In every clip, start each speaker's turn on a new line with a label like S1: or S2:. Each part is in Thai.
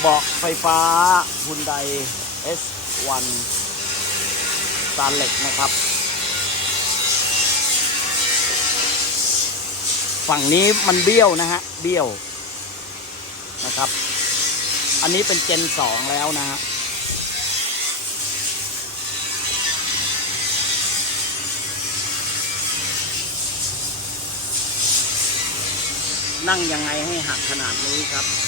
S1: เบาะไฟฟ้า Hyundai S1 สตาร์เล็กนะครับ ฝั่งนี้มันเบี้ยวนะฮะ เบี้ยวนะครับ อันนี้เป็นเจนสองแล้วนะฮะนั่งยังไงให้หักขนาดนี้ครับ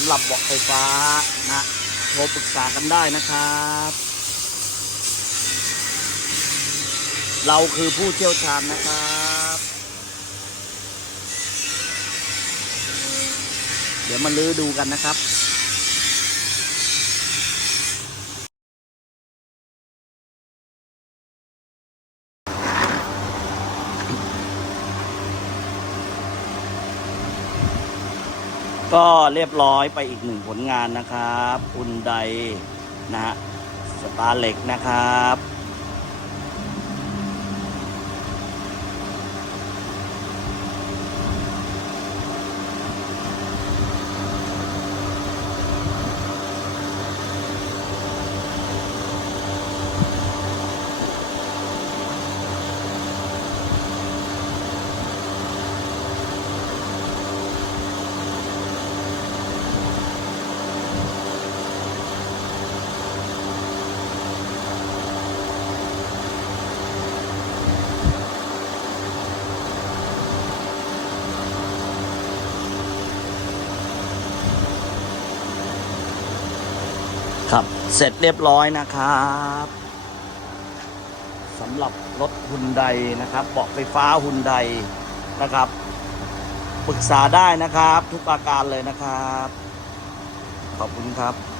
S1: ำหรับเบาะไฟฟ้านะโทรปรึกษากันได้นะครับ เราคือผู้เชี่ยวชาญนะครับ เดี๋ยวมาลื้อดูกันนะครับ ก็เรียบร้อยไปอีกหนึ่งผลงานนะครับอุนไดนะฮะสตาร์เล็กนะครับ ครับ เสร็จเรียบร้อยนะครับสำหรับรถฮุนไดนะครับเบาะไฟฟ้าฮุนไดนะครับปรึกษาได้นะครับ ทุกอาการเลยนะครับ ขอบคุณครับ